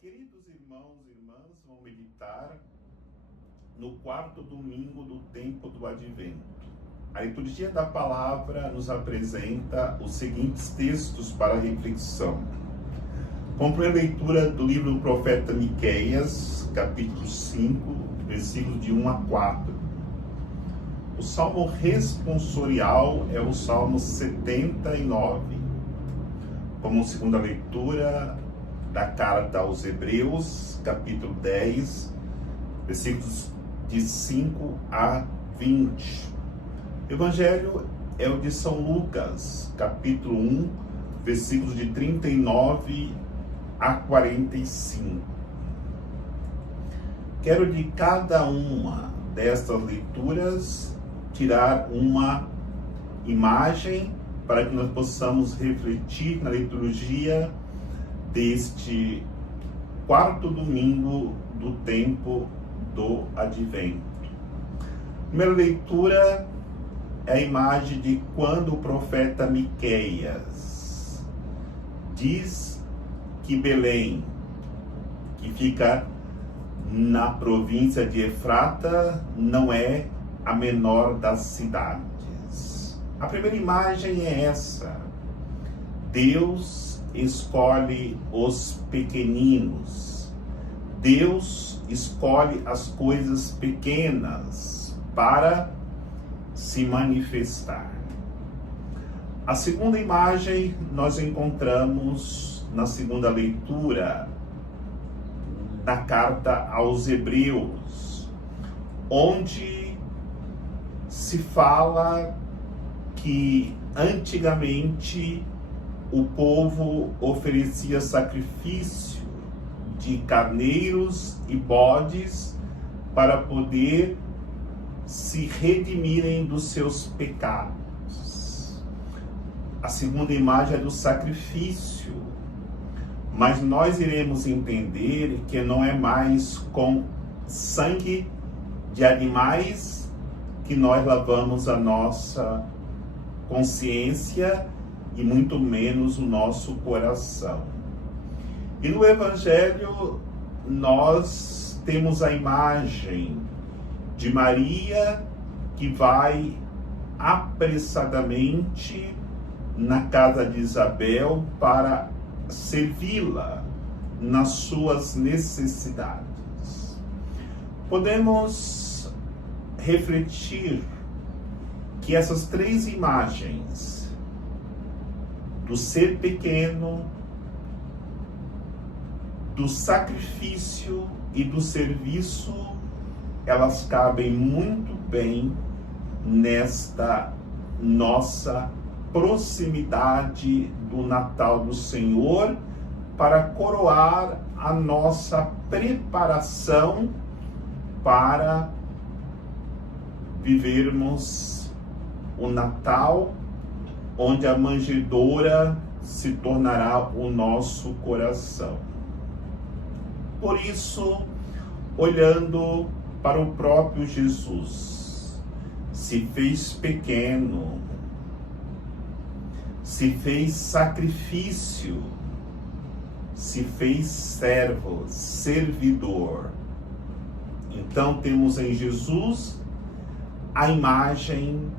Queridos irmãos e irmãs, vamos meditar no quarto domingo do tempo do Advento. A liturgia da palavra nos apresenta os seguintes textos para reflexão. Compre a leitura do livro do profeta Miqueias, capítulo 5, versículos de 1 a 4. O salmo responsorial é o salmo 79. Como segunda leitura da carta aos Hebreus, capítulo 10, versículos de 5 a 20. O Evangelho é o de São Lucas, capítulo 1, versículos de 39 a 45. Quero de cada uma destas leituras tirar uma imagem para que nós possamos refletir na liturgia deste quarto domingo do tempo do Advento. A primeira leitura é a imagem de quando o profeta Miqueias diz que Belém, que fica na província de Efrata, não é a menor das cidades. A primeira imagem é essa: Deus escolhe os pequeninos. Deus escolhe as coisas pequenas para se manifestar. A segunda imagem nós encontramos na segunda leitura da carta aos Hebreus, onde se fala que antigamente o povo oferecia sacrifício de carneiros e bodes para poder se redimirem dos seus pecados. A segunda imagem é do sacrifício, mas nós iremos entender que não é mais com sangue de animais que nós lavamos a nossa consciência e muito menos o nosso coração. E no Evangelho nós temos a imagem de Maria que vai apressadamente na casa de Isabel para servi-la nas suas necessidades. Podemos refletir que essas três imagens do ser pequeno, do sacrifício e do serviço, elas cabem muito bem nesta nossa proximidade do Natal do Senhor, para coroar a nossa preparação para vivermos o Natal, onde a manjedoura se tornará o nosso coração. Por isso, olhando para o próprio Jesus, se fez pequeno, se fez sacrifício, se fez servo, servidor. Então temos em Jesus a imagem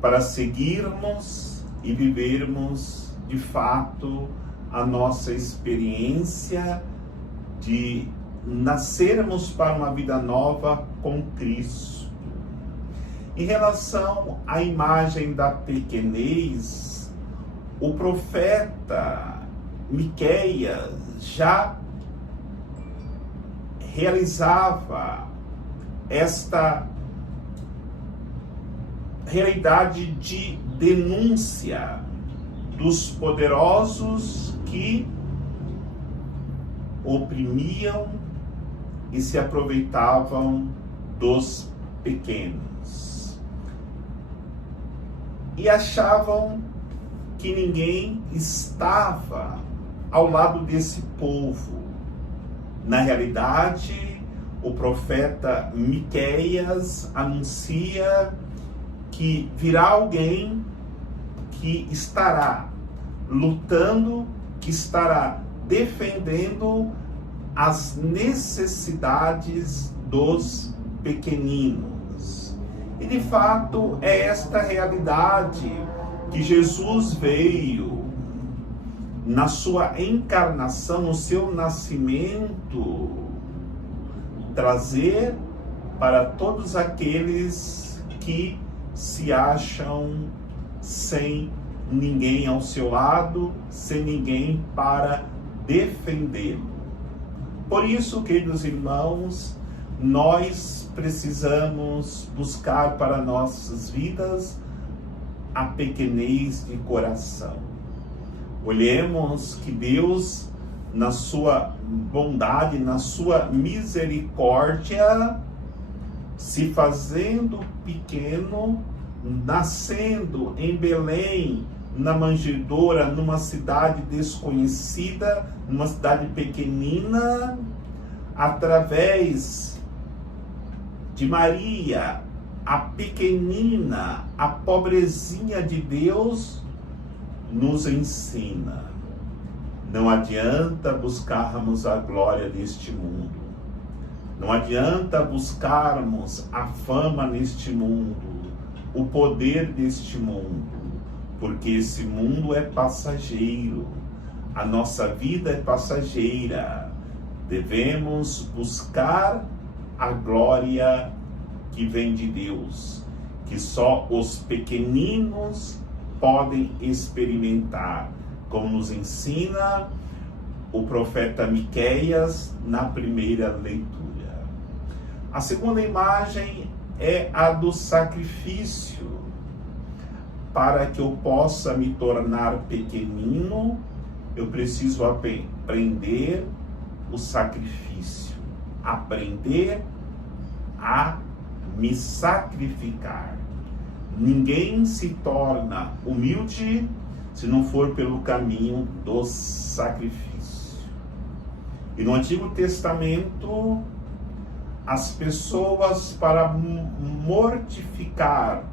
para seguirmos e vivermos de fato a nossa experiência de nascermos para uma vida nova com Cristo. Em relação à imagem da pequenez, o profeta Miqueias já realizava esta realidade de denúncia dos poderosos que oprimiam e se aproveitavam dos pequenos. E achavam que ninguém estava ao lado desse povo. Na realidade, o profeta Miqueias anuncia que virá alguém que estará lutando, que estará defendendo as necessidades dos pequeninos. E de fato é esta realidade que Jesus veio na sua encarnação, no seu nascimento, trazer para todos aqueles que se acham sem ninguém ao seu lado, sem ninguém para defendê-lo. Por isso, queridos irmãos, nós precisamos buscar para nossas vidas a pequenez de coração. Olhemos que Deus, na sua bondade, na sua misericórdia, se fazendo pequeno, nascendo em Belém, na manjedoura, numa cidade desconhecida, numa cidade pequenina, através de Maria, a pequenina, a pobrezinha de Deus, nos ensina. Não adianta buscarmos a glória deste mundo. Não adianta buscarmos a fama neste mundo, o poder deste mundo, porque esse mundo é passageiro. A nossa vida é passageira. Devemos buscar a glória que vem de Deus, que só os pequeninos podem experimentar, como nos ensina o profeta Miqueias na primeira leitura. A segunda imagem é a do sacrifício. Para que eu possa me tornar pequenino, eu preciso aprender o sacrifício, aprender a me sacrificar. Ninguém se torna humilde se não for pelo caminho do sacrifício. E no Antigo Testamento, as pessoas, para mortificar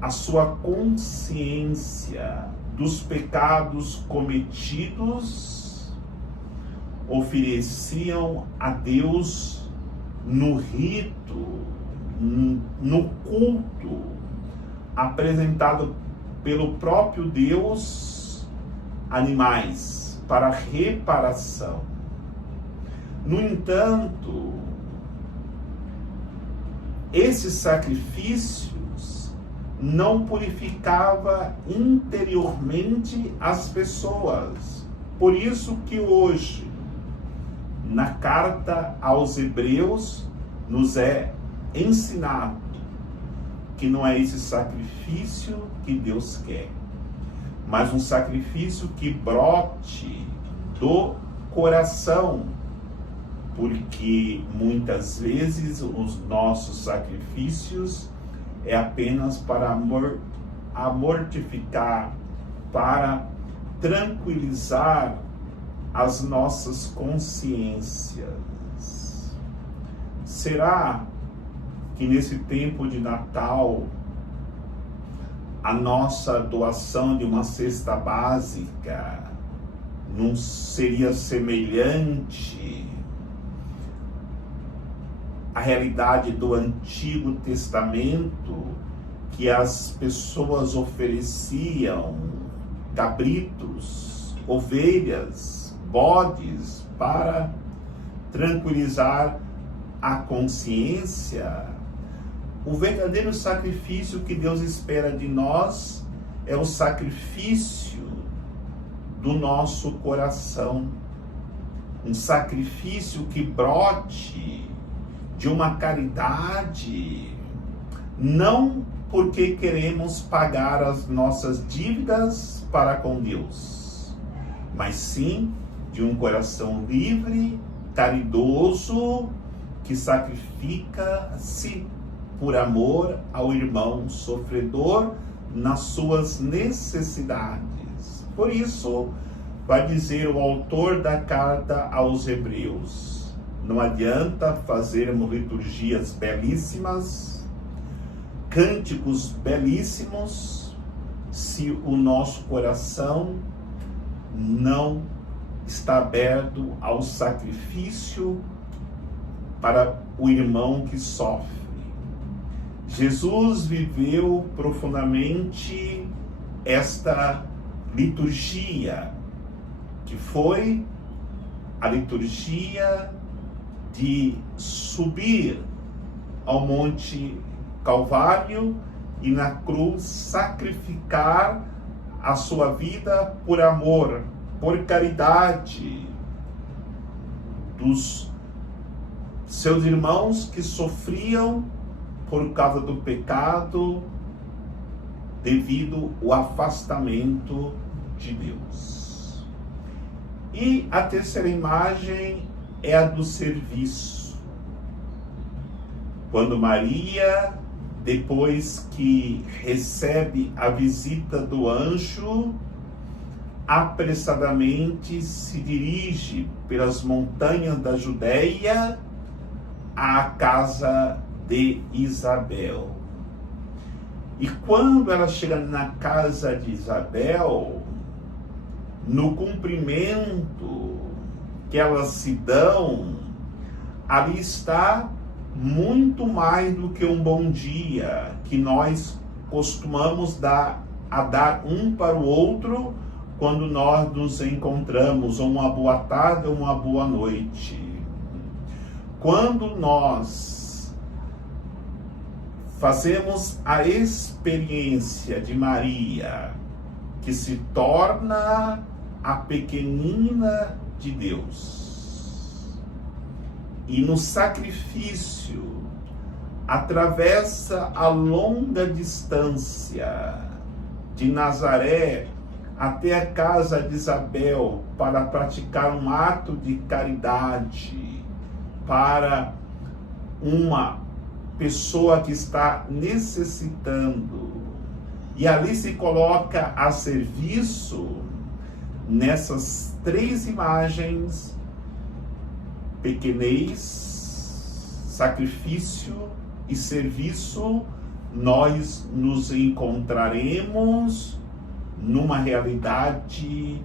a sua consciência dos pecados cometidos, ofereciam a Deus no rito, no culto, apresentado pelo próprio Deus, animais para reparação. No entanto, esses sacrifícios não purificava interiormente as pessoas. Por isso que hoje, na carta aos Hebreus, nos é ensinado que não é esse sacrifício que Deus quer, mas um sacrifício que brote do coração, porque muitas vezes os nossos sacrifícios é apenas para mortificar, para tranquilizar as nossas consciências. Será que nesse tempo de Natal a nossa doação de uma cesta básica não seria semelhante à realidade do Antigo Testamento, que as pessoas ofereciam cabritos, ovelhas, bodes para tranquilizar a consciência? O verdadeiro sacrifício que Deus espera de nós é o sacrifício do nosso coração. Um sacrifício que brote de uma caridade, não porque queremos pagar as nossas dívidas para com Deus, mas sim de um coração livre, caridoso, que sacrifica-se por amor ao irmão sofredor nas suas necessidades. Por isso, vai dizer o autor da carta aos Hebreus: não adianta fazermos liturgias belíssimas, cânticos belíssimos, se o nosso coração não está aberto ao sacrifício para o irmão que sofre. Jesus viveu profundamente esta liturgia, que foi a liturgia de subir ao Monte Calvário e na cruz sacrificar a sua vida por amor, por caridade dos seus irmãos que sofriam por causa do pecado devido ao afastamento de Deus. E a terceira imagem é a do serviço. Quando Maria, depois que recebe a visita do anjo, apressadamente se dirige pelas montanhas da Judéia à casa de Isabel. E quando ela chega na casa de Isabel, no cumprimento que elas se dão, ali está muito mais do que um bom dia que nós costumamos dar um para o outro quando nós nos encontramos, ou uma boa tarde ou uma boa noite. Quando nós fazemos a experiência de Maria, que se torna a pequenina de Deus, e no sacrifício atravessa a longa distância de Nazaré até a casa de Isabel para praticar um ato de caridade para uma pessoa que está necessitando, e ali se coloca a serviço. Nessas três imagens, pequenez, sacrifício e serviço, nós nos encontraremos numa realidade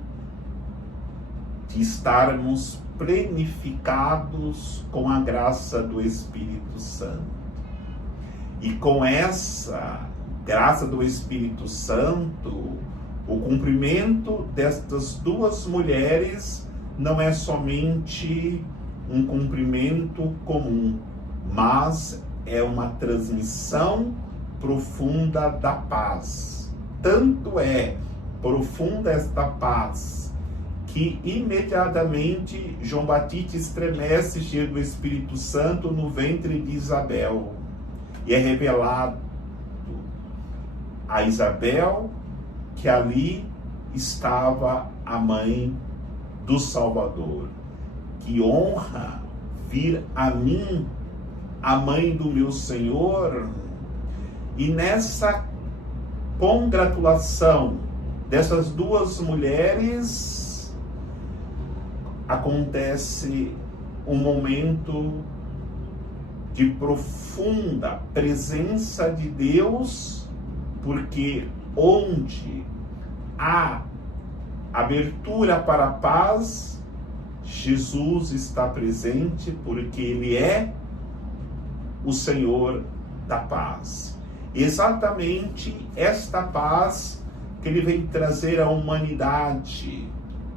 de estarmos plenificados com a graça do Espírito Santo. E com essa graça do Espírito Santo, o cumprimento destas duas mulheres não é somente um cumprimento comum, mas é uma transmissão profunda da paz. Tanto é profunda esta paz que imediatamente João Batista estremece, cheio do Espírito Santo, no ventre de Isabel, e é revelado a Isabel que ali estava a mãe do Salvador. Que honra vir a mim, a mãe do meu Senhor. E nessa congratulação dessas duas mulheres, acontece um momento de profunda presença de Deus, porque onde há abertura para a paz, Jesus está presente, porque Ele é o Senhor da paz. Exatamente esta paz que Ele vem trazer à humanidade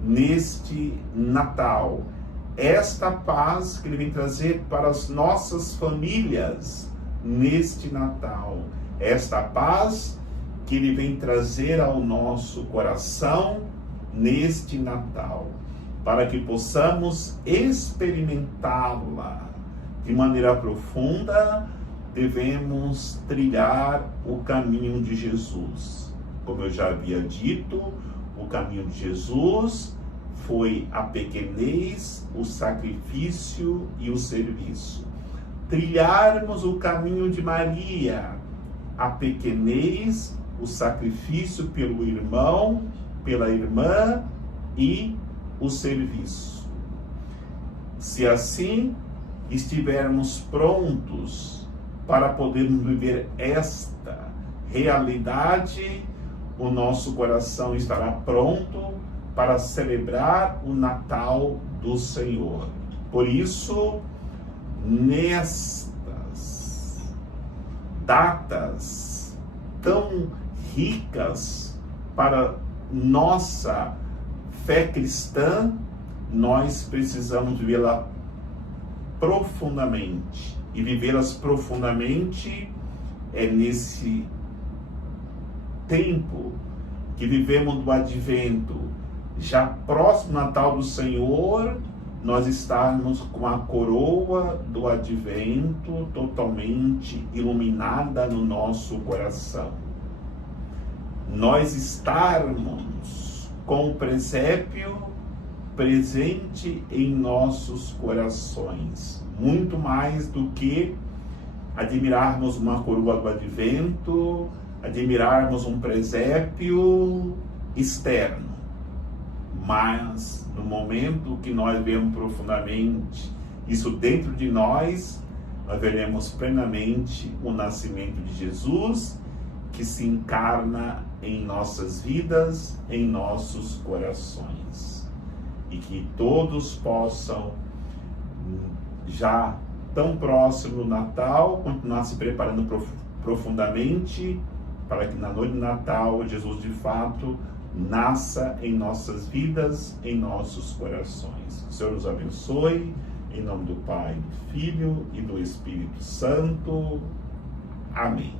neste Natal. Esta paz que Ele vem trazer para as nossas famílias neste Natal. Esta paz que Ele vem trazer ao nosso coração neste Natal, para que possamos experimentá-la de maneira profunda. Devemos trilhar o caminho de Jesus. Como eu já havia dito, o caminho de Jesus foi a pequenez, o sacrifício e o serviço. Trilharmos o caminho de Maria, a pequenez, o sacrifício pelo irmão, pela irmã e o serviço. Se assim estivermos prontos para podermos viver esta realidade, o nosso coração estará pronto para celebrar o Natal do Senhor. Por isso, nestas datas tão ricas para nossa fé cristã, nós precisamos vivê-la profundamente. E vivê-las profundamente é nesse tempo que vivemos do Advento, já próximo Natal do Senhor, nós estarmos com a coroa do Advento totalmente iluminada no nosso coração. Nós estarmos com o presépio presente em nossos corações, muito mais do que admirarmos uma coroa do Advento, admirarmos um presépio externo. Mas no momento que nós vemos profundamente isso dentro de nós, nós veremos plenamente o nascimento de Jesus, que se encarna em nossas vidas, em nossos corações. E que todos possam, já tão próximo do Natal, continuar se preparando profundamente para que na noite de Natal Jesus de fato nasça em nossas vidas, em nossos corações. O Senhor nos abençoe, em nome do Pai, do Filho e do Espírito Santo. Amém.